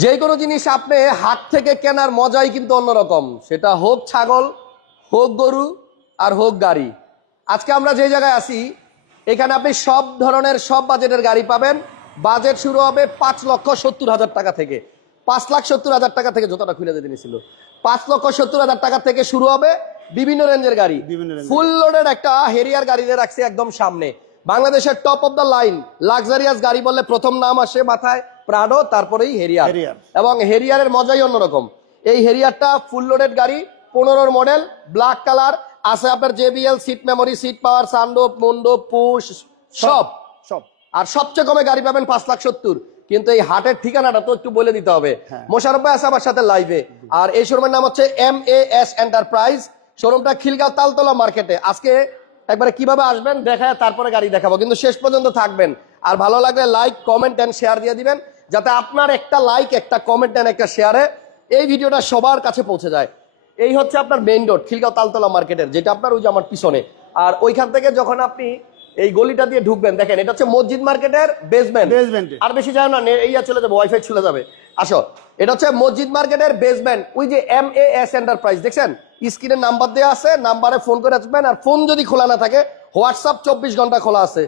যে কোনো জিনিস আপনি হাট থেকে কেনার মজাই কিন্তু অন্যরকম, সেটা হোক ছাগল, হোক গরু, আর হোক গাড়ি। আজকে আমরা যে জায়গায় আছি এখানে আপনি সব ধরনের সব বাজেটের গাড়ি পাবেন। বাজেট শুরু হবে 5,70,000 টাকা থেকে। 5,70,000 টাকা থেকে জুতাটা খুলে দিয়ে ছিল। 5,70,000 টাকা থেকে শুরু হবে বিভিন্ন রেঞ্জের গাড়ি। ফুল লোডের একটা হেরিয়ার গাড়ি রাখছে একদম সামনে। বাংলাদেশের top of the line luxurious গাড়ি বললে প্রথম নাম আসে মাথায় প্রাডো, তারপরেই হেরিয়ার। এবং হেরিয়ারের মজাই অন্যরকম। এই হেরিয়ারটা ফুল লোডেড গাড়ি, 15 মডেল, ব্ল্যাক কালার আছে। আপনার JBL, seat memory, seat power, sunroof, মুন্ডুপ, পুশ সব সব। আর সবচেয়ে কমে গাড়ি পাবেন 5,70,000। কিন্তু এই হাটের ঠিকানাটা তো একটু বলে দিতে হবে। মোশাররফ ভাই আছে আমার সাথে লাইভে। আর এই শোরুমের নাম হচ্ছে MAS এন্টারপ্রাইজ। শোরুমটা খিলগাঁও তালতলা মার্কেটে। আজকে একবারে কিভাবে আসবেন দেখায় তারপরে গাড়ি দেখাবো, কিন্তু শেষ পর্যন্ত থাকবেন। আর ভালো লাগলে লাইক, কমেন্ট এন্ড শেয়ার দিয়ে দিবেন, যাতে আপনার একটা লাইক, একটা কমেন্ট এন্ড একটা শেয়ারে এই ভিডিওটা সবার কাছে পৌঁছে যায়। এই হচ্ছে আপনার মেইন রোড খিলগাঁও তালতলা মার্কেটের, যেটা আপনার ওই যে আমার পিছনে। আর ওইখান থেকে যখন আপনি এই গলিটা দিয়ে ঢুকবেন, দেখেন এটা হচ্ছে মসজিদ মার্কেটের বেসমেন্ট। আর বেশি যায় না, এইয়া চলে যাবে, ওয়াইফাই চলে যাবে। আসো, এটা হচ্ছে মসজিদ মার্কেটের বেসমেন্ট। ওই যে MAS এন্টারপ্রাইজ দেখছেন, স্ক্রিনে নাম্বার দেওয়া আছে, নাম্বারে ফোন করে আসবেন। আর ফোন যদি খোলা না থাকে, হোয়াটসঅ্যাপ 24 ঘন্টা খোলা আছে,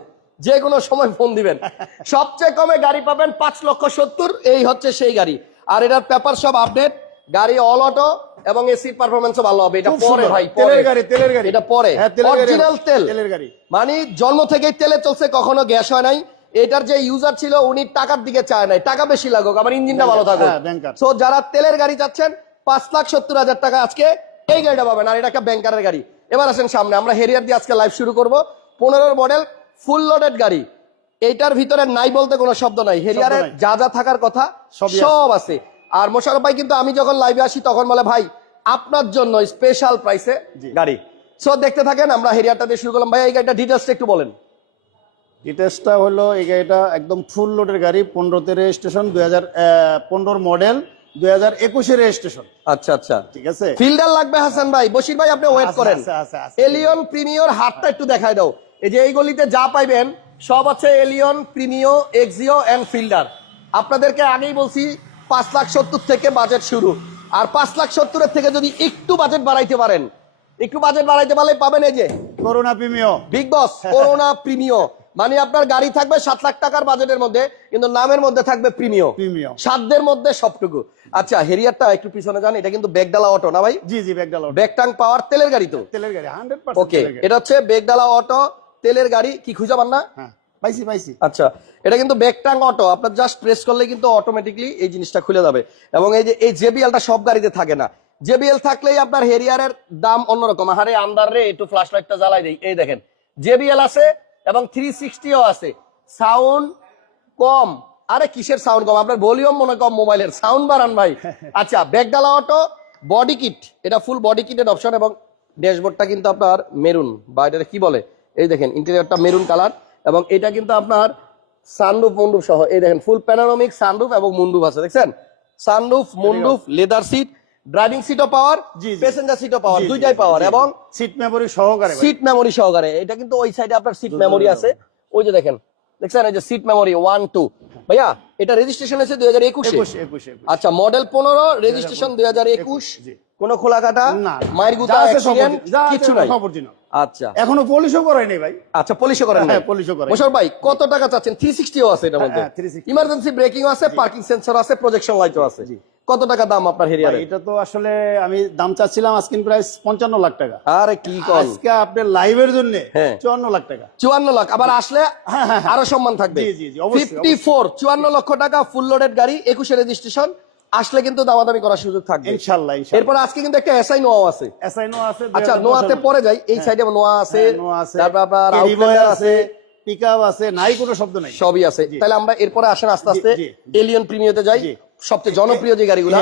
যে কোনো সময় ফোন দিবেন। সবচেয়ে কমে গাড়ি পাবেন 5,70,000। এই হচ্ছে সেই গাড়ি। আর এটার পেপার সব আপডেট, গাড়ি অল অটো এবং এসি পারফরম্যান্সও ভালো হবে। এটা পরে ভাই, তেলের গাড়ি, তেলের গাড়ি, এটা পরে অরিজিনাল তেল, তেলের গাড়ি। মানে জন্ম থেকেই তেলে চলছে, কখনো গ্যাস হয় নাই। এটার যে ইউজার ছিল উনি টাকার দিকে চায় নাই, টাকা বেশি লাগুক, আমার ইঞ্জিনটা ভালো থাকুক। সো যারা তেলের গাড়ি চাচ্ছেন 5,70,000 টাকা আজকে এই গাড়িটা পাবেন। আর এটা একটা ব্যাংকারের গাড়ি। এবার আসেন সামনে, আমরা হেরিয়ার দিয়ে আজকে লাইভ শুরু করব। 15 মডেল ফুল লোডেড গাড়ি। এইটার ভিতরে নাই বলতে কোনো শব্দ নাই। হেরিয়ারের যা যা থাকার কথা সব আছে। আর মোশাররফ ভাই কিন্তু আমি যখন লাইভে আসি তখন বলে ভাই আপনার জন্য স্পেশাল প্রাইসে গাড়ি। সো দেখতে থাকেন, আমরা হেরিয়ারটা দিয়ে শুরু করলাম। ভাই এই গাড়িটা ডিটেইলসটা একটু বলেন। ডিটেইলসটা হলো এই গাড়িটা একদম ফুল লোডের গাড়ি, 15তে রেজিস্ট্রেশন, 2015 মডেল, 2021 রেজিস্ট্রেশন। আচ্ছা আচ্ছা, ঠিক আছে। ফিল্ডার লাগবে হাসান ভাই, বশির ভাই আপনি ওয়েট করেন। এলিয়ন প্রিমিয়র হাতটা একটু দেখায় দাও। এই যে এই গলিতে যা পাইবেন সব আছে Allion, Premio, Axio and Fielder. আপনাদেরকে আগেই বলছি 5,70,000 থেকে বাজেট শুরু। আর 5,70,000 থেকে যদি একটু বাজেট বাড়াইতে পারেন, একটু বাজেট বাড়াইতে পারলে পাবেন এই যে করোনা প্রিমিও, বিগ বস করোনা প্রিমিও। মানে আপনার গাড়ি থাকবে 7 লাখ টাকার বাজেটের মধ্যে, কিন্তু নামের মধ্যে থাকবে প্রিমিও, সাধ্যের মধ্যে সবটুকু। আচ্ছা, হেরিয়ারটা একটু পিছনে যান। এটা কিন্তু বেগডালা অটো না ভাই? জি জি, বেগডালা অটো, বেগটাং পাওয়ার তেলের গাড়ি। তো তেলের গাড়ি 100%। ওকে, এটা হচ্ছে বেগডালা অটো তেলের গাড়ি। কি খুঁজে পান না? হ্যাঁ, পাইছি পাইছি। আচ্ছা, এটা কিন্তু বেগটাং অটো। আপনার জাস্ট প্রেস করলে কিন্তু অটোমেটিকলি এই জিনিসটা খুলে যাবে। এবং এই যে এই জেবিএলটা সব গাড়িতে থাকে না। জেবিএল থাকলেই আপনার হেরিয়ারের দাম অন্যরকম। আরে আন্দার রে, একটু ফ্ল্যাশ লাইটটা জ্বালাই দেই। এই দেখেন জেবিএল আছে এবং 360ও আছে। সাউন্ড কম। আরে কিসের সাউন্ড কম? আপনার ভলিউম মনে কম, মোবাইলের সাউন্ড বাড়ান ভাই। আচ্ছা, বেগডালা অটো বডি কিট, এটা ফুল বডি কিটের অপশন। এবং ড্যাশবোর্ডটা কিন্তু আপনার মেরুন, বা এটা কি বলে, এই দেখেন ইন্টেরিয়রটা মেরুন কালার। এবং এটা কিন্তু আপনার সানরুফ মুন্ডুফ সহ, এই দেখেন ফুল প্যানোরামিক সানরুফ এবং মুন্ডুফ আছে। দেখছেন সানরুফ, মুন্ডুফ, লেদার সিট, ড্রাইভিং সিটও পাওয়ার, প্যাসেঞ্জার সিটও পাওয়ার, দুইটাই পাওয়ার। এবং সিট মেমোরি সহকারে, সিট মেমোরি সহকারে। এটা কিন্তু ওই সাইডে আপনার সিট মেমোরি আছে। ওই যে দেখেন, দেখছেন এই যে সিট মেমোরি 1 2। ভাইয়া এটা রেজিস্ট্রেশন হয়েছে 2021। আচ্ছা, মডেল 15, রেজিস্ট্রেশন 2021। কোন খোলা কাটা মায়ের গুতা অ্যাক্সিডেন্ট কিছু নাই। আচ্ছা, এখনো পলিশও করাই নাই ভাই। আচ্ছা, পলিশও করেন নাই? পলিশও করাই। মোশাররফ ভাই কত টাকা চাচ্ছেন? 360ও আছে এটার মধ্যে, ইমার্জেন্সি ব্রেকিংও আছে, পার্কিং সেন্সর আছে, প্রজেকশন লাইটও আছে। কত টাকা দাম আপনার হেরিয়ারে? এটা তো আসলে আমি দাম চাচ্ছিলাম আস্কিং প্রাইস 55 লাখ টাকা। আরে কি কল, আজকে আপনার লাইভের জন্য 54 লাখ টাকা। 54 লাখ। আবার আসলে আরো সম্মান থাকবে। 54 54 লক্ষ টাকা ফুল লোডেড গাড়ি, 21 রেজিস্ট্রেশন। আসলে কিন্তু দামাদামি করার সুযোগ থাকবে ইনশাআল্লাহ। এরপর আজকে কিন্তু একটা এসআই নোয়া আছে। এসআই নোয়া আছে। আচ্ছা, নোয়াতে পরে যাই। এই সাইডে নোয়া আছে, তারপর আপনার আউটল্যান্ডার আছে, পিকআপ আছে, নাই কোনো শব্দ নাই, সবই আছে। তাহলে আমরা এরপরে আসেন আস্তে আস্তে এলিয়ন প্রিমিওতে যাই। সবচেয়ে জনপ্রিয় যে গাড়িগুলো,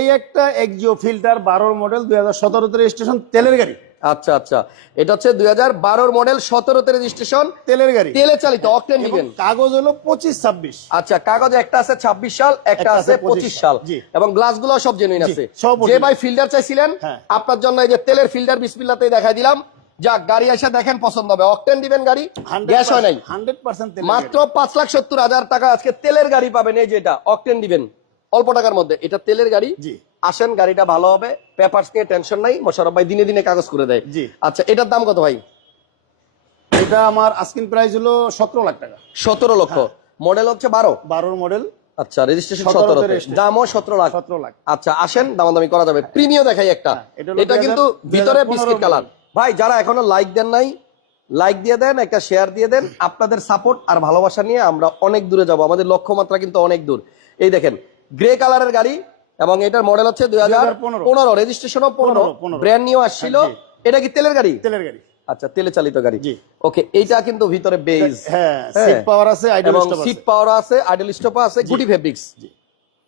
এই একটা এক্সিও ফিল্টার 12 মডেল, 2017 রেজিস্ট্রেশন, তেলের গাড়ি। আচ্ছা আচ্ছা, এটা হচ্ছে 2012 মডেল, 17তে রেজিস্ট্রেশন, তেলের গাড়ি, তেলে চালিত, অকটেন দিবেন। কাগজ হলো 25-26। আচ্ছা, কাগজ একটা আছে 26 সাল, একটা আছে 25 সাল। এবং গ্লাসগুলো সব জেনুইন আছে। যে ভাই ফিল্টার চাইছিলেন, আপনার জন্য এই যে তেলের ফিল্টার বিসমিল্লাহতেই দেখাই দিলাম। যাক, গাড়ি এসে দেখেন, পছন্দ হবে। অকটেন দিবেন, গাড়ি গ্যাস হয় নাই। 100% মাত্র 5,70,000 টাকা আজকে তেলের গাড়ি পাবেন। এই যে এটা অকটেন দিবেন, অল্প টাকার মধ্যে, এটা তেলের গাড়ি। জি। আসেন, গাড়িটা ভালো হবে, পেপারস নিয়ে টেনশন নাই, মোশাররফ ভাই দিনে দিনে কাগজ করে দেয়। জি। আচ্ছা, এটার দাম কত ভাই? এটা আমার আস্কিং প্রাইস হলো 17 লাখ টাকা। 17 লক্ষ। মডেল হচ্ছে 12। 12 মডেল। আচ্ছা, রেজিস্ট্রেশন 17 17, registration। দামও 17 লাখ। 17 লাখ। আচ্ছা, আসেন, দামাদামি করা যাবে। প্রিমিয়াম দেখাই একটা, এটা হলো এটা কিন্তু 2015 ভিতরে বিস্কিট কালার। ভাই যারা এখনো লাইক দেন নাই, লাইক দিয়ে দেন, একটা শেয়ার দিয়ে দেন। আপনাদের সাপোর্ট আর ভালোবাসা নিয়ে আমরা অনেক দূরে যাব, আমাদের লক্ষ্যমাত্রা কিন্তু অনেক দূর। এই দেখেন, গ্রে কালারের গাড়ি, এবং এটার মডেল হচ্ছে 2015, রেজিস্ট্রেশনও 15, ব্র্যান্ড নিউ আসছিল। এটা কি তেলের গাড়ি? তেলের গাড়ি। আচ্ছা, তেলে চালিত গাড়ি। জি। ওকে, এইটা কিন্তু ভিতরে বেজ, হ্যাঁ, সিট পাওয়ার আছে, আইডল এবং স্টপ আছে। সিট পাওয়ার আছে, আইডল স্টপ আছে, গুটি ফেব্রিক্স।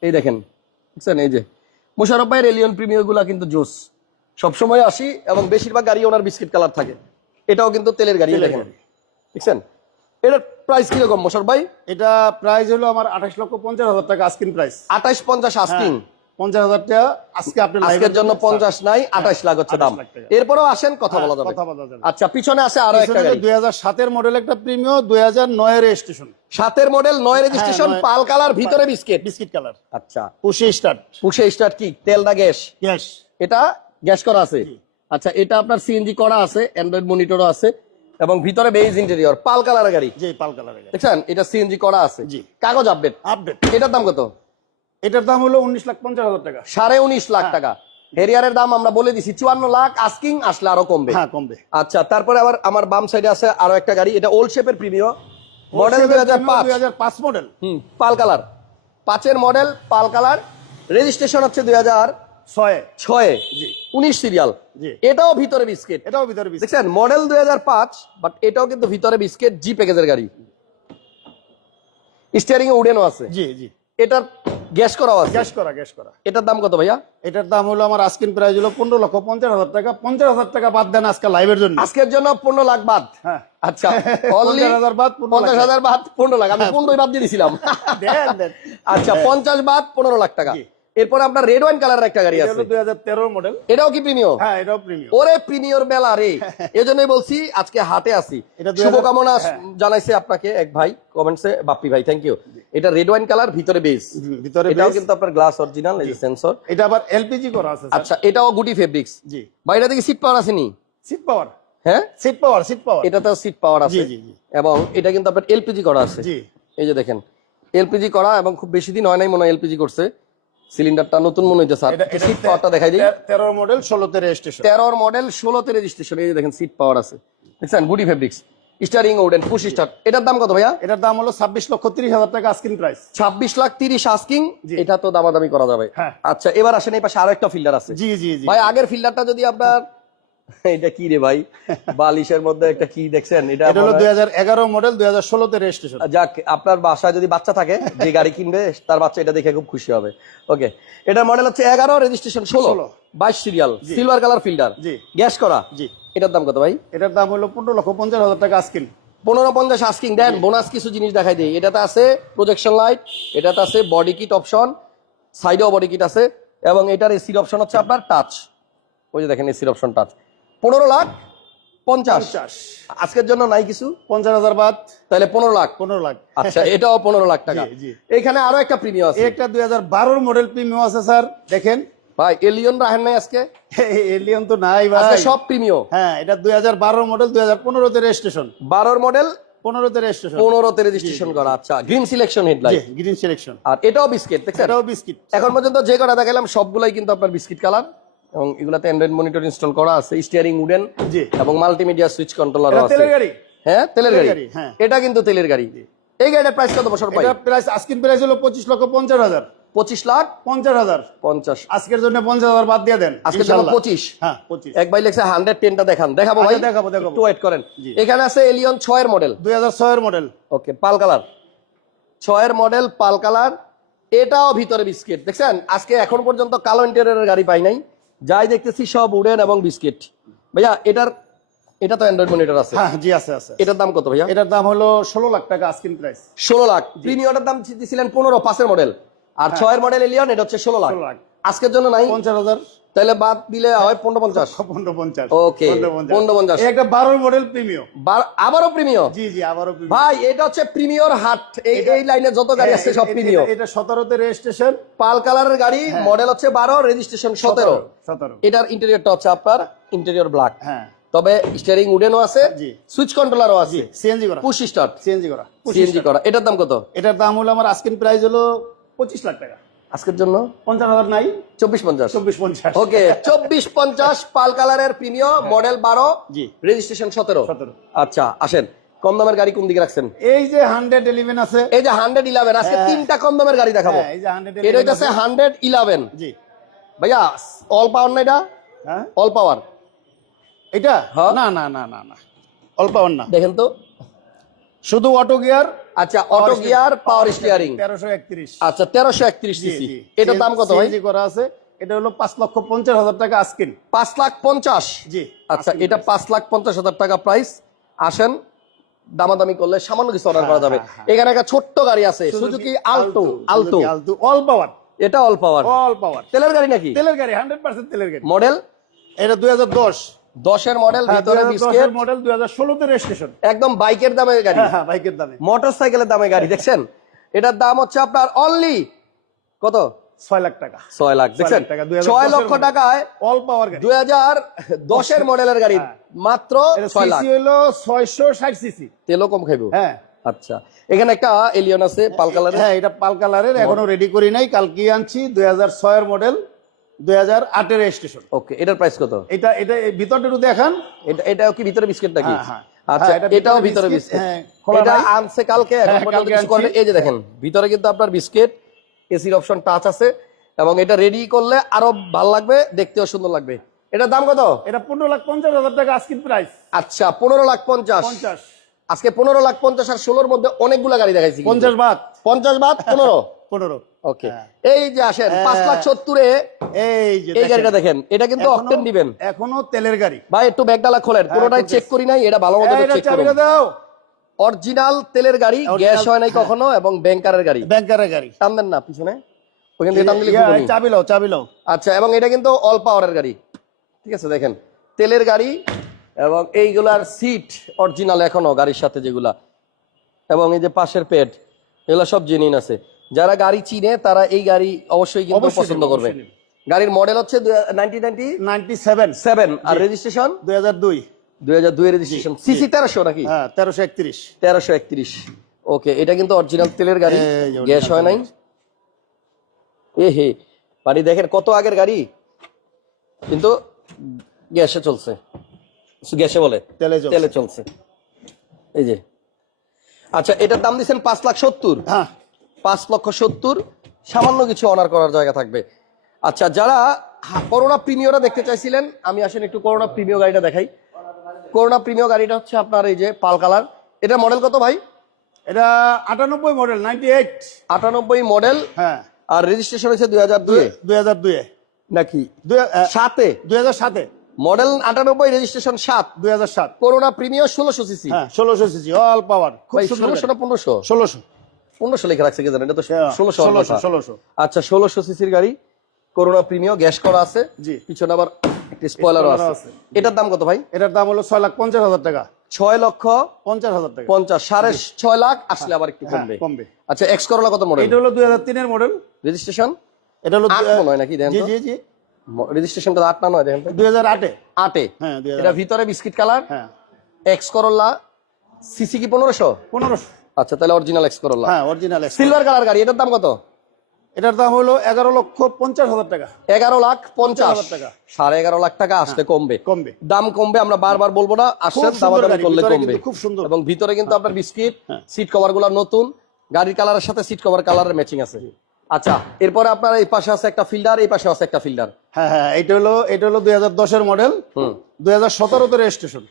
এই দেখেন, দেখছেন? এই যে মোশাররফ ভাইয়ের এলিয়ন প্রিমিয়ার গুলা কিন্তু জোস, সবসময় আসি, এবং বেশিরভাগ গাড়ি ওনার বিস্কিট কালার থাকে। এটাও কিন্তু তেলের গাড়ি, দেখেন, দেখছেন? এটার প্রাইস কিরকম মোশাররফ ভাই? এটা প্রাইস হলো আমার 28,50,000 টাকা আস্কিং প্রাইস। 28-50 আস্কিং। 50,000 টাকা আজকে আপনি আজকের জন্য 50 নাই, 28 লাখ হচ্ছে দাম। 28 লাখ টাকা। এরপরও আসেন, কথা বলা যাবে। কথা বলা যাবে। আচ্ছা, পিছনে আছে আরো একটা গাড়ি, 2007 এর মডেল একটা প্রিমিয়াম, 2009 এর রেজিস্ট্রেশন। 7 মডেল, 9 রেজিস্ট্রেশন, নয়। পাল কালার, ভিতরে বিস্কিট। Biscuit colour. আচ্ছা, পুশে স্টার্ট। পুশে স্টার্ট কি তেল না গ্যাস? গ্যাস। এটা গ্যাস করা আছে। আচ্ছা, এটা আপনার সিএনজি করা আছে, অ্যান্ড্রয়েড মনিটরও আছে, এবং ভিতরে বেজ ইন্টেরিয়র, পাল কালারের গাড়ি। জি, পাল কালারের গাড়ি। দেখছেন? এটা সিএনজি করা আছে। জি। কাগজ আপডেট। আপডেট। এটার দাম কত? এটার দাম হলো 19,50,000 টাকা। 19.5 লাখ টাকা। হেরিয়ারের দাম আমরা বলে দিছি 54 লাখ, আস্কিং আসলে আরো কমবে। হ্যাঁ, কমবে। আচ্ছা, তারপরে আবার আমার বাম সাইডে আছে আরো একটা গাড়ি, এটা ওল্ড শেপের প্রিমিয়াম, মডেল 2005। 2005 মডেল। পাল কালার, 5 মডেল, পাল কালার, রেজিস্ট্রেশন হচ্ছে 2006, জি। 19 সিরিয়াল। জি। এটাও ভিতরে বিস্কিট। এটাও ভিতরে বিস্কিট। দেখছেন? মডেল 2005, বাট এটাও কিন্তু ভিতরে বিস্কিট, জি প্যাকেজের গাড়ি। স্টিয়ারিং এ উডেনও আছে। জি, জি। এটার গ্যাস করাও আছে। গ্যাস করা, গ্যাস করা। এটার দাম কত ভাইয়া? এটার দাম হলো আমার আস্কিং প্রাইস হলো 15,50,000 টাকা। 50,000 টাকা বাদ দেন আজকে লাইভের জন্য। আজকের জন্য 15 লাখ বাদ। হ্যাঁ। আচ্ছা, অনলি 50,000 বাদ, 50,000 বাদ, 15 লাখ। আমি 15 বাদ দিয়ে দিছিলাম। দেন, দেন। আচ্ছা, 50 বাদ, 15 লাখ টাকা। জি। এরপরে আপনার রেড ওয়াইন কালারের একটা গাড়ি এটা আছে, হলো 2013 মডেল। এটাও কি প্রিমিয়াম? হ্যাঁ, এটাও প্রিমিয়াম। ওরে প্রিমিয়র বেলা রে, এজন্যই বলছি আজকে হাটে আসি। এটা 2000 শুভকামনা হ্যাঁ। জানাইছে আপনাকে এক ভাই কমেন্টসে, বাপ্পি ভাই, থ্যাংক ইউ। এটা রেড ওয়াইন কালার, ভিতরে বেস, ভিতরে এটাও বেস। কিন্তু আপনার গ্লাস অরিজিনাল, এই যে সেন্সর। এটা আবার এলপিজি করা আছে স্যার। আচ্ছা, এটাও গুটি ফেব্রিক্স। জি। বাইরে থেকে সিট পাওয়ার আসেনি? Seat power. হ্যাঁ, সিট পাওয়ার, সিট পাওয়ার। এটাতেও সিট পাওয়ার আছে। জি, জি, জি। এবং এটা কিন্তু আপনার এলপিজি করা আছে। জি। এই যে দেখেন, এলপিজি করা, এবং খুব বেশি দিন হয় নাই মনে হয় এলপিজি করছে। সিলিন্ডারটা নতুন মনে হচ্ছে স্যার। সিট পাওয়ারটা দেখাই দিই। 13 মডেল, 16 তে রেজিস্ট্রেশন। 13 মডেল, 16 তে রেজিস্ট্রেশন। এই যে দেখেন, সিট পাওয়ার আছে, দেখছেন? গুটি fabrics, steering wooden, push start. এটার দাম কত ভাইয়া? এটার দাম হলো 26,30,000 টাকা আস্কিং প্রাইস। 26 লাখ 30 আস্কিং। জি। এটা তো দামাদামি করা যাবে। হ্যাঁ। আচ্ছা, এবার আসেন, এই পাশে আরো একটা ফিল্ডার আছে। জি, জি, জি। ভাই আগের ফিল্ডারটা যদি আপনার এটা কি রে ভাই, বালিশের মধ্যে একটা কি দেখছেন? এটা এটা হলো 2011 মডেল, 2016 তে রেজিস্ট্রেশন। যাক, আপনার বাসায় যদি বাচ্চা থাকে, যে গাড়ি কিনবে তার বাচ্চা এটা দেখে খুব খুশি হবে। ওকে, এটার মডেল হচ্ছে 11, registration 16, 22 serial, silver colour fielder, জি। গ্যাস করা। জি। এটার দাম কত ভাই? এটার দাম হলো 15,50,000 টাকা আস্কিং। 15.50 আস্কিং। দেন বোনাস কিছু জিনিস দেখাই দিই। এটাতে আছে প্রজেকশন লাইট, এটাতে আছে বডি কিট অপশন, সাইডেও বডি কিট আছে, এবং এটার এসির অপশন হচ্ছে আপনার টাচ। ওই যে দেখেন, এসির অপশন টাচ। 15,50,000 আজকের জন্য নাই কিছু? 50,000 বাদ, তাহলে 15 লাখ। 15 লাখ। আচ্ছা, এটাও 15 লাখ টাকা। জি, জি। এখানে আরো একটা প্রিমিয়াম আছে। একটা 2012 মডেল প্রিমিয়াম আছে স্যার, দেখেন। ভাই এলিয়ন রাখেন নাই আজকে? এলিয়ন তো নাই ভাই, আজকে সব প্রিমিয়াম। হ্যাঁ, এটা 2012 মডেল, 2015 তে রেজিস্ট্রেশন। 12 মডেল, 15 তে রেজিস্ট্রেশন। 15 তে রেজিস্ট্রেশন করা। আচ্ছা, গ্রিন সিলেকশন জি, হেডলাইট, গ্রিন সিলেকশন। আর এটাও বিস্কিট। দেখছেন? এটাও বিস্কিট। এখন পর্যন্ত যে কটা দেখালাম সবগুলাই কিন্তু আপনার বিস্কিট কালার, এবং এগুলাতে অ্যান্ড্রয়েড মনিটর ইনস্টল করা আছে, স্টিয়ারিং উডেন, জি। এবং মাল্টিমিডিয়া সুইচ কন্ট্রোলার এটা আছে। তেলের গাড়ি। হ্যাঁ, তেলের গাড়ি। হ্যাঁ। এটা কিন্তু তেলের গাড়ি। এই গাড়িটার প্রাইস কত বছর ভাই? এটা প্রাইস আস্কিং প্রাইস হলো 25,50,000। 25 লাখ 50,000। 50। আজকের জন্য 50,000 বাদ দিয়ে দেন আজকের জন্য ইনশাআল্লাহ। 25। হ্যাঁ, 25। এক ভাই লেখছে 110টা দেখান। দেখাবো ভাই, আচ্ছা, দেখাবো। একটু ওয়েট করেন। জি। এখানে আছে এলিয়ন 6 এর মডেল। 2006 এর মডেল। ওকে, পাল কালার, 6 এর মডেল, পাল কালার। এটাও ভিতরে বিস্কিট। দেখছেন? আজকে এখন পর্যন্ত কালো ইন্টেরিয়রের গাড়ি পাই নাই, যাই দেখতেছি সব উডেন এবং বিস্কিট। ভাইয়া এটা তো অ্যান্ড্রয়েড মনিটর আছে। হ্যাঁ, জি, আছে, আছে। এটার দাম কত ভাইয়া? এটার দাম হলো 16 লাখ টাকা আস্কিং প্রাইস। 16 লাখ। প্রিমিয়ামের দাম দিছিলেন 15, 5 এর মডেল, আর 6 এর মডেল এলিয়ন, এটা হচ্ছে 16 লাখ। 16 লাখ। আজকের জন্য নাই? 50,000। তাহলে বাদ দিলে হয় 1550। 1550। ওকে 1550। একটা 12 মডেল প্রিমিয়াম। আবারও প্রিমিয়াম। জি জি, আবারও প্রিমিয়াম ভাই এটা হচ্ছে প্রিমিয়র হাট, এই লাইনে যত গাড়ি আছে সব প্রিমিয়র। এটা 17তে রেজিস্ট্রেশন, পাল কালারের গাড়ি, মডেল হচ্ছে 12, রেজিস্ট্রেশন 17। এটার ইন্টেরিয়রটা হচ্ছে আপনার ইন্টেরিয়র ব্ল্যাক। হ্যাঁ, তবে স্টিয়ারিং উডেনও আছে, জি। সুইচ কন্ট্রোলারও আছে, সিএনজি করা, পুশ স্টার্ট, সিএনজি করা, সিএনজি করা। এটার দাম কত? এটার দাম হলো আমার আস্কিং প্রাইস হলো 25 লাখ টাকা। আজকের জন্য 50,000 নাই, 2450। 2450। ওকে 2450 পাল কালারের প্রিমিয়াম, মডেল 12, জি, রেজিস্ট্রেশন 17। আচ্ছা আসেন, কম দামের গাড়ি কোন দিকে রাখছেন? এই যে 111 আছে, এই যে 111, আজকে তিনটা কম দামের গাড়ি দেখাবো। এই যে 111 এটা হচ্ছে 111। জি ভাইয়া অল পাওয়ার না এটা? হ্যাঁ, অল পাওয়ার এটা হ্যাঁ। না না না না না, অল্প পাওয়ার না, দেখেন তো। শুধু অটো গিয়ার। আচ্ছা অটো গিয়ার, পাওয়ার স্টিয়ারিং। 1331। আচ্ছা 1331 সিসি। এটার দাম কত ভাই? সিএনজি করা আছে, এটা হলো 5,50,000 টাকা আস্কিং। 5,50,000। জি, আচ্ছা এটা 5,50,000 টাকা প্রাইস। আসেন, দামাদামি করলে সামান্য কিছু অর্ডার করা যাবে। এখানে একটা ছোট্ট গাড়ি আছে, সুজুকি আলটো। আলটো অল পাওয়ার, এটা অল পাওয়ার। অল পাওয়ার তেলের গাড়ি নাকি? তেলের গাড়ি, 100% তেলের গাড়ি। মডেল এটা 2010। 10 এর মডেল, ভিতরে বিস্কিট, মডেল 2016 তে রেজিস্ট্রেশন। একদম বাইকের দামে গাড়ি, হ্যাঁ বাইকের দামে, মোটরসাইকেলের দামে গাড়ি। দেখছেন এটার দাম হচ্ছে আপনার অনলি কত? 6 লাখ টাকা। 6 লাখ। দেখছেন 6 লক্ষ টাকায় অল পাওয়ার গাড়ি, 2010 এর মডেলের গাড়ি, মাত্র 6 লাখ। সিসি হলো 660 সিসি, তেলও কম খাইবো। হ্যাঁ। আচ্ছা এখানে একটা এলিয়ন আছে পাল কালারের। হ্যাঁ এটা পাল কালারের, এখনো রেডি করি নাই, কালকে আনছি। 2006 এর মডেল, 2008 এর রেজিস্ট্রেশন। ওকে এটার প্রাইস কত? এটা এটা এই ভিতরটা একটু দেখান। এটাও কি ভিতরে বিস্কিট নাকি? হ্যাঁ, হ্যাঁ। আচ্ছা হ্যাঁ, এটাও ভিতরে বিস্কিট। হ্যাঁ, খোলা এটা নাই। আনছে কালকে, এখন হ্যাঁ, পর্যন্ত কালকে কিছু করে আনছি। নাই। এই যে দেখেন ভিতরে কিন্তু আপনার বিস্কিট, এসির অপশন টাচ আছে, এবং এটা রেডি করলে আরো ভালো লাগবে, দেখতেও সুন্দর লাগবে। এটার দাম কত? এটা 15,50,000 টাকা আস্কিং প্রাইস। আচ্ছা 15,50,000। 50 আজকে 15,50,000 আর 16 মধ্যে অনেকগুলা গাড়ি দেখাইছি। 50 বাদ, 50 বাদ 15। 15। ওকে এই যে আসেন 5,70,000 এই যে এই গাড়িটা দেখেন, এটা কিন্তু অকটেন দিবেন। এখনো তেলের গাড়ি ভাই একটু ব্যাগডালা খোলেন, পুরোটাই চেক করি নাই, এটা ভালো মতো এটা চেক করুন। চাবিটা দাও। অরিজিনাল তেলের গাড়ি, গ্যাস হয় নাই কখনো, এবং ব্যাংকারের গাড়ি। ব্যাংকারের গাড়ি, টান দেন না পিছনে, ওখান থেকে টান দিলে খুলবে নি। চাবি লাও, চাবি লাও। আচ্ছা এবং এটা কিন্তু অল পাওয়ারের গাড়ি, ঠিক আছে? দেখেন তেলের গাড়ি, এবং এইগুলার সিট অরিজিনাল এখনো গাড়ির সাথে যেগুলা, এবং এই যে পাশের পেট, এগুলা সব জেনুইন আছে। যারা গাড়ি চিনে তারা এই গাড়ি অবশ্যই কিন্তু পছন্দ করবে। গাড়ির মডেল হচ্ছে 1997 আর রেজিস্ট্রেশন 2002। 2002 এর রেজিস্ট্রেশন। সিসি 1300 নাকি? হ্যাঁ 1331। 1331। ওকে এটা কিন্তু অরিজিনাল তেলের গাড়ি, গ্যাস হয় নাই। এ হে বাড়ি দেখেন কত আগের গাড়ি, কিন্তু গ্যাসে চলছে, গ্যাসে বলে তেলে চলছে। এই যে আচ্ছা এটার দাম দিচ্ছেন 5,70,000। হ্যাঁ 5,70,000, সামান্য কিছু অনার করার জায়গা থাকবে। আচ্ছা যারা করোনা প্রিমিয়রা দেখতে চাইছিলেন, আমি আসেন একটু করোনা প্রিমিয় গাড়িটা দেখাই। করোনা প্রিমিয় গাড়িটা হচ্ছে আপনার এই যে পাল কালার। এটা মডেল কত ভাই? এটা 98 মডেল, 98। 98 মডেল। হ্যাঁ আর রেজিস্ট্রেশন হচ্ছে 2002 2002 নাকি 7 2007 model. 98 registration 7 2007। Corona premier 1600 CC. হ্যাঁ 1600 সিসি অল পাওয়ার, খুব সুন্দর। 1600 না 1500? 1600 লেখা রাখছে, কি জানেন? এটা তো 1600। 1600। আচ্ছা 1600 সিসির গাড়ি, করোনা প্রিমিয়ার, গ্যাস করা আছে, জি। পিছনে আবার একটা স্পয়লারও আছে। এটার দাম কত ভাই? এটার দাম হলো 6,50,000 টাকা। 6,50,000 টাকা। 50, 6.5 লাখ আসলে আবার একটু কমবে। কমবে। আচ্ছা এক্স করোলা কত মডেল? এটা হলো 2003 এর মডেল, রেজিস্ট্রেশন এটা হলো 8 মনে হয় নাকি? দেখেন জি তো জি জি, রেজিস্ট্রেশনটা 8 না 9 দেখেন তো। 2008 এ। 8 এ। হ্যাঁ 2008। এটা ভিতরে বিস্কিট কালার। হ্যাঁ এক্স করোলা সিসি কি 1500? 1500। আচ্ছা তাহলে অরিজিনাল এক্স করোলা। হ্যাঁ অরিজিনাল। সিলভার কালার গাড়ি, এটার দাম কত? এটার দাম হলো 11,50,000 টাকা। 11,50,000 টাকা। 11.5 লাখ টাকা আসলে কমবে। দাম কমবে, আমরা বারবার বলবো না, আসেন দামাদামি করলে কমবে। খুব সুন্দর। এবং ভিতরে কিন্তু আপনার বিস্কিট, সিট কভার গুলা নতুন, গাড়ির কালারের সাথে সিট কভার কালারের ম্যাচিং আছে। আচ্ছা এরপরে আপনার এই পাশে আছে একটা ফিল্ডার, এই পাশে আছে একটা ফিল্ডার। হ্যাঁ হ্যাঁ এটা হলো 2010 এর মডেল, 2017 তে রেজিস্ট্রেশন।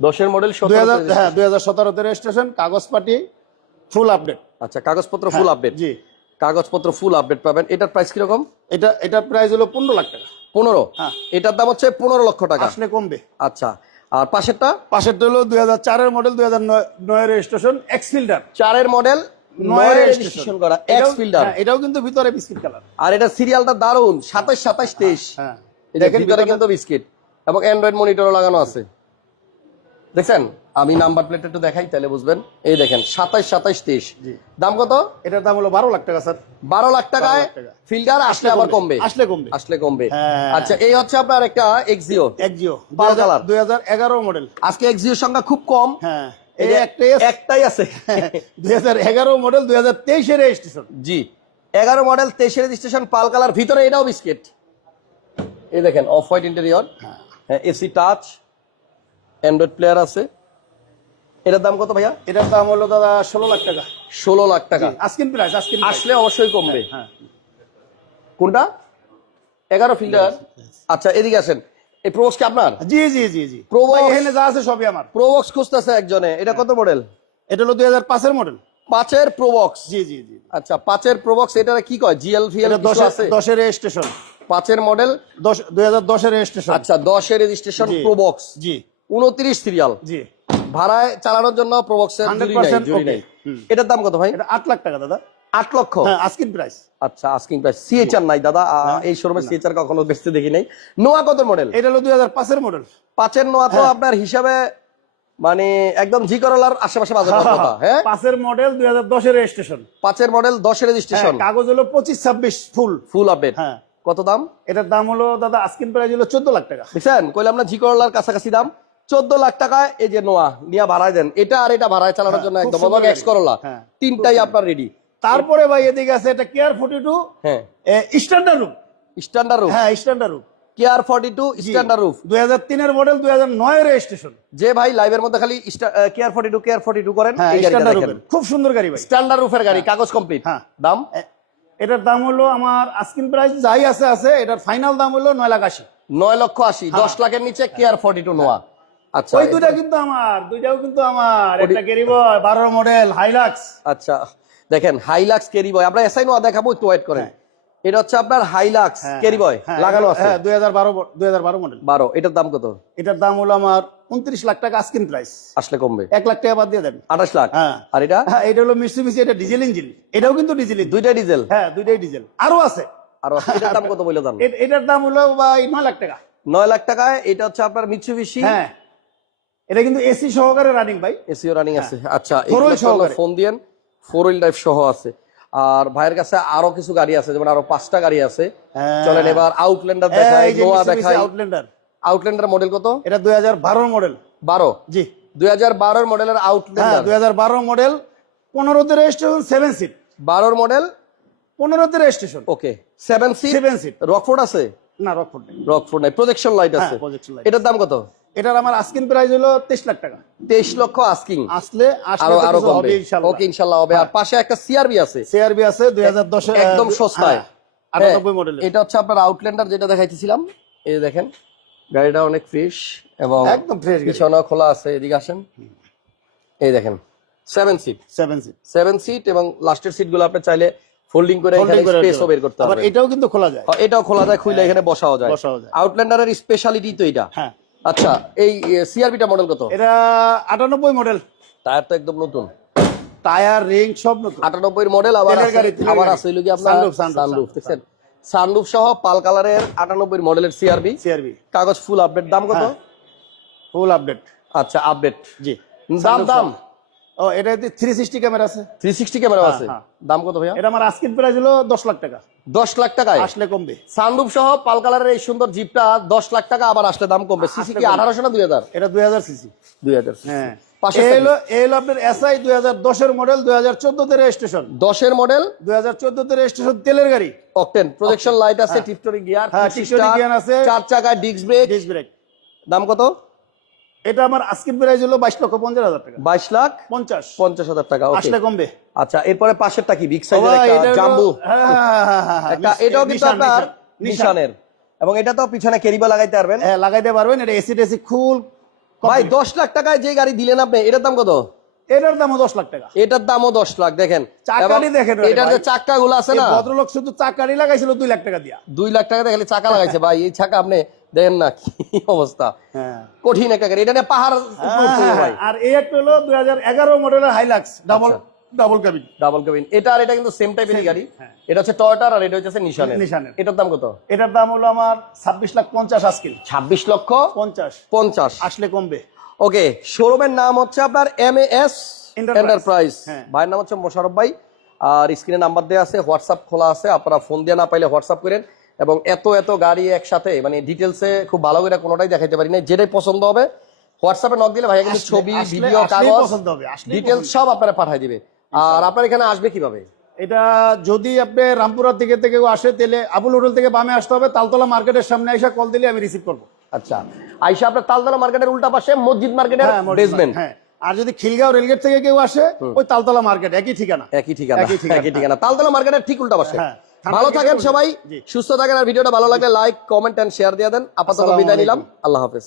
10 এর মডেল 2000 হ্যাঁ 2017 তে রেজিস্ট্রেশন, কাগজপাতি ফুল আপডেট। আচ্ছা কাগজপত্র ফুল আপডেট। জি কাগজপত্র ফুল আপডেট পাবেন। এটার প্রাইস কিরকম? এটার প্রাইস হলো 15 লাখ টাকা। 15? হ্যাঁ এটার দাম হচ্ছে 15 লক্ষ টাকা। আসলে কমবে। আচ্ছা আর পাশেরটা? পাশেরটা হলো 2004 এর মডেল, 2009 এর রেজিস্ট্রেশন, এক্স ফিল্ডার। 4 এর মডেল, নয়ের রেজিস্ট্রেশন রেজিস্ট্রেশন করা এক্স ফিল্ডার। এটাও কিন্তু ভিতরে বিস্কিট কালার। আর এটা সিরিয়ালটা দারুন, 27 27 23। হ্যাঁ দেখেন ভিতরে কিন্তু বিস্কিট এবং অ্যান্ড্রয়েড মনিটরও লাগানো আছে। দেখছেন, আমি নাম্বার প্লেটটা একটু দেখাই তাহলে বুঝবেন। এই দেখেন 27 27 23। দাম কত? এটার দাম হলো 12 লাখ টাকা স্যার। 12 লাখ টাকায় 12 লাখ টাকা। ফিল্ডার, আসলে আবার কমবে, আসলে কমবে। আসলে কমবে। হ্যাঁ। আচ্ছা, এই হচ্ছে আপনার একটা এক্সিও এক্সিও পাল কালার 2011 মডেল। আজকে এক্সিওর সংখ্যা খুব কম। হ্যাঁ এই এই যে একটাই আছে 2011 মডেল 2023 এর রেজিস্ট্রেশন। জি, 11 মডেল 23 রেজিস্ট্রেশন পাল কালার, ভিতরে এটাও বিস্কিট। এই দেখেন অফ হোয়াইট ইন্টেরিয়র, হ্যাঁ এসি টাচ, অ্যান্ড্রয়েড প্লেয়ার আছে। এটার দাম কত ভাইয়া? এটার দাম হলো দাদা 16 লাখ টাকা। 16 লাখ টাকা। আস্কিন প্রাইস, আস্কিন আসলে অবশ্যই কমবে। হ্যাঁ কোনটা? 11 ফিল্ডার। আচ্ছা এদিকে আসেন, এই প্রোবক্স কি আপনার? জি জি জি জি Probox। ভাই, এখানে যা আছে সবই আমার। প্রোবক্স খুঁজতেছে একজনে, এটা কত মডেল? এটা হলো 2005 এর মডেল। 5 এর প্রোবক্স। জি জি জি আচ্ছা 5 এর প্রোবক্স, এটা কি কয়? জিএল ফিএল এটা কিছু আছে? 10 এর রেজিস্ট্রেশন। 5 এর মডেল 2010 এর রেজিস্ট্রেশন। আচ্ছা 10 এর রেজিস্ট্রেশন জি। প্রোবক্স, জি 29 সিরিয়াল। জি ভাড়ায় চালানোর জন্য প্রোবক্সের 100% জুড়ি নাই। এটার দাম কত ভাই? এটা 8 লাখ টাকা দাদা। 8 লক্ষ। হ্যাঁ আস্কিন প্রাইস। আচ্ছা আস্কিং প্রাইস। সিএচআর নাই দাদা, এই শোরুমে সিএচআর কখনো বেচতে দেখি নাই। নোয়া কত মডেল? এটা হলো 2005 এর মডেল। 5 এর নোয়া তো আপনার হিসাবে মানে একদম জি করলার আশেপাশে বাজার কথা। হ্যাঁ 5 এর মডেল 2010 এর রেজিস্ট্রেশন। 5 এর মডেল 10 এর রেজিস্ট্রেশন, কাগজ হলো 25-26 ফুল। Full update. হ্যাঁ কত দাম? এটার দাম হলো দাদা আস্কিন প্রাইস হলো 14 লাখ টাকা। দেখছেন, কইলাম না জি করলার কাছাকাছি দাম। 14 লাখ টাকায় এই যে নোয়া নিয়ে ভাড়ায় দেন, এটা আর এটা ভাড়ায় চালানোর জন্য খুব একদম। সুন্দর এবং এক্স করলা হ্যাঁ, তিনটাই আপনার রেডি। তারপরে ভাই এদিকে আছে এটা কেয়ার 42 হ্যাঁ স্ট্যান্ডার্ড রুম। Standard roof. হ্যাঁ স্ট্যান্ডার্ড রুম কেয়ার 42 স্ট্যান্ডার্ড রুফ। 2003 এর মডেল 2009 এর রেজিস্ট্রেশন। যে ভাই লাইভের মধ্যে খালি কেয়ার 42 করেন, হ্যাঁ এই গাড়িটা স্ট্যান্ডার্ড দেখেন। রুম খুব সুন্দর গাড়ি ভাই। স্ট্যান্ডার্ড রুফের গাড়ি, কাগজ কমপ্লিট। হ্যাঁ। দাম? এটার দাম হলো আমার আস্কিন প্রাইস যাই আছে এটার ফাইনাল দাম হলো 9 লাখ 80। 9 লক্ষ 80। 10 লাখের নিচে কেয়ার 42 নোয়া। আচ্ছা ওই দুইটা কিন্তু আমার, দুইটাও কিন্তু আমার। একটা ক্যারি বয় 12 মডেল হাইলাক্স। আচ্ছা দেখেন হাইলাক্স ক্যারি বয়, আমরা এসআই নোয়া দেখাবো, একটু ওয়েট করেন। এটা হচ্ছে আপনার হাইলাক্স ক্যারি বয় লাগানো আছে। হ্যাঁ 2012 মডেল। 12। এটার দাম কত? এটার দাম হলো আমার 29 লাখ টাকা আস্কিন প্রাইস। আসলে কমবে। 1 লাখ টাকা বাদ দিয়ে দেন। 28 লাখ। হ্যাঁ আর এটা? হ্যাঁ এটা হলো মিস্টুবিশি, এটা ডিজেল ইঞ্জিন। এটাও কিন্তু ডিজেল ইঞ্জিন। দুইটা ডিজেল। হ্যাঁ দুইটাই ডিজেল। আরো আছে। আর এটার দাম কত বলে জান? এটার দাম হলো ভাই 9 লাখ টাকা। 9 লাখ টাকায়। এটা হচ্ছে আপনার মিৎসুবিশি। হ্যাঁ এটা কিন্তু এসি সহকারে রানিং ভাই। এসিও রানিং আছে। আচ্ছা Four wheel সহকারে। ফোন দিয়েন, 4 হুইল ড্রাইভ সহ আছে। আর ভাইয়ের কাছে আরো কিছু গাড়ি আছে, যেমন আরো 5টা গাড়ি আছে। চলেন এবার আউটল্যান্ডার দেখাই, নোয়া দেখাই। আউটল্যান্ডার। আউটল্যান্ডার মডেল কত? এটা 2012 মডেল। 12। জি 2012 মডেলের হ্যাঁ আউটল্যান্ডার। 2012 মডেল 15 তে রেজিস্ট্রেশন 7 সিট। 12 মডেল 15 তে রেজিস্ট্রেশন। ওকে 7 সিট। 7 সিট। রকফোর্ড আছে? না রকফোর্ড নেই। রকফোর্ড নাই, প্রজেকশন লাইট আছে। projection light। এটার দাম কত? এটার আমার আস্কিন প্রাইস হলো 23 লাখ টাকা। 23 লক্ষ আস্কিং। আসলে আরো তো আরো কিছু কমবে। হবে ইনশাআল্লাহ। ওকে ইনশাআল্লাহ হবে। আর পাশে একটা সিআরবি আছে, সিআরবি আছে 2010 এর একদম সস্তায়। 98 মডেল। এটা হচ্ছে আপনার আউটল্যান্ডার যেটা দেখাইতেছিলাম। এই দেখেন গাড়িটা অনেক ফ্রেশ এবং একদম ফ্রেশ গাড়ি। পিছনে খোলা আছে। এদিকে আসেন, এই দেখেন 7 সিট। 7 সিট। 7 সিট এবং লাস্টের সিট গুলো আপনি চাইলে ফোল্ডিং করে এখানে স্পেসও বের করতে আবার পারবেন। এটাও কিন্তু খোলা যায়। এটাও খোলা যায়, খুলে এখানে বসাও যায়। বসাও যায়। আউটল্যান্ডারের স্পেশালিটি তো এটা। হ্যাঁ আচ্ছা এই সিআরবিটা মডেল কত? এটা 98 মডেল। টায়ার তো একদম নতুন, টায়ার রিং সব নতুন। 98 মডেল। আবার তেলের গাড়ি, তেলের আবার গাড়ি। আছে কি আপনার সানরুফ। দেখছেন সানরুফ সহ পাল কালারের 98 মডেলের সিআরবি। সিআরবি কাগজ ফুল আপডেট। দাম কত? Full update. আচ্ছা আপডেট। জি দাম ও এটাতে 360 ক্যামেরা আছে। 360 ক্যামেরা আছে। হ্যাঁ। দাম কত ভাইয়া? এটা আমার আস্কিন প্রাইস হলো 10 লাখ টাকা। 10 লাখ টাকায় আসলে কমবে। সানরুফ সহ পাল কালারের এই সুন্দর জিপটা 10 লাখ টাকা, আবার আসলে দাম কমবে। সিসি কি 1800 না 2000? এটা 2000 সিসি। 2000। হ্যাঁ পাশে এই হলো আপনার এসআই 2010 এর মডেল 2014 তে রেজিস্ট্রেশন। 10 এর মডেল 2014 তে রেজিস্ট্রেশন তেলের গাড়ি। অকটেন, প্রজেকশন লাইট আছে, টিপটরি গিয়ার, হ্যাঁ, টিপটরি গিয়ার আছে। 4 চাকা ডিস্ক ব্রেক। Disc brake. দাম কত? এটা আমার আস্কিন প্রাইস হলো 22,50,000 টাকা। 22 লাখ 50,000 টাকা। ওকে আসলে কমবে। আচ্ছা এরপরে পাশেরটা কি? বিগ সাইজের এটা একটা হলো- জাম্বু। হ্যাঁ, একটা এটাও কিন্তু নিশান, আপনার নিশান। নিশানের, এবং এটা তো পিছনে ক্যারিবা লাগাইতে পারবেন। হ্যাঁ লাগাইতে পারবেন। এটা এসি টেসি ফুল। ভাই 10 লাখ টাকায় যে গাড়ি দিলেন আপনি, এটার দাম কত? এটার দামও 10 লাখ টাকা। এটার দামও 10 লাখ। দেখেন চাকাটি দেখেন রে এটার যে ভাই। চাকা গুলো আছে না, এই ভদ্রলোক শুধু চাকারি লাগাইছিল 2 লাখ টাকা দিয়া। 2 লাখ টাকা দিয়ে খালি চাকা লাগাইছে ভাই। এই চাকা আপনি দেখেন না কি অবস্থা, হ্যাঁ কঠিন একটা গাড়ি। এটা নিয়ে পাহাড় উপরে উঠতে হবে ভাই। আর এই একটা হলো 2011 মডেলের Hilux double double cabin. Double cabin. এটা আর এটা কিন্তু সেম টাইপেরই গাড়ি। হ্যাঁ। এটা হচ্ছে টয়োটার আর এটা হচ্ছে নিশানের। নিশানের। এটার দাম কত? এটার দাম হলো আমার 26,50,000 আজকে। 26,50,000 50 আসলে কমবে। ওকে, শোরুমের নাম হচ্ছে আপনার MAS এন্টারপ্রাইজ। হ্যাঁ। ভাইয়ের নাম হচ্ছে মোশাররফ ভাই। আর স্ক্রিনে নাম্বার দেওয়া আছে, হোয়াটসঅ্যাপ খোলা আছে, আপনারা ফোন দিয়ে না পাইলে হোয়াটসঅ্যাপ করেন। এবং এত এত গাড়ি একসাথে মানে ডিটেলসে খুব ভালো করে কোনোটাই দেখাইতে পারি না, যেটাই পছন্দ হবে হোয়াটসঅ্যাপে নক দিলে ভাইয়া কিন্তু ছবি, ভিডিও, কাগজ, পছন্দ হবে, আসলেই ডিটেলস সব আপনারা পাঠিয়ে দিবে। আর আপনার এখানে আসবে কিভাবে? এটা যদি আপনি রামপুরার দিকে থেকে কেউ আসে তাহলে আবুল হোটেল থেকে বামে আসতে হবে, তালতলা মার্কেটের সামনে এসে কল দিলে আমি রিসিভ করবো। আচ্ছা, আইসা আপনার তালতলা মার্কেটের উল্টা পাশে মসজিদ মার্কেটের বেসমেন্ট। হ্যাঁ, আর যদি খিলগাঁও রেলগেট থেকে কেউ আসে ওই তালতলা মার্কেট, একই ঠিকানা। একই ঠিকানা তালতলা মার্কেটের ঠিক উল্টা পাশে। হ্যাঁ। ভালো থাকেন সবাই, সুস্থ থাকেন। আর ভিডিওটা ভালো লাগলে লাইক, কমেন্ট এন্ড শেয়ার দিয়ে দেন। আপাতত বিদায় নিলাম, আল্লাহ হাফেজ।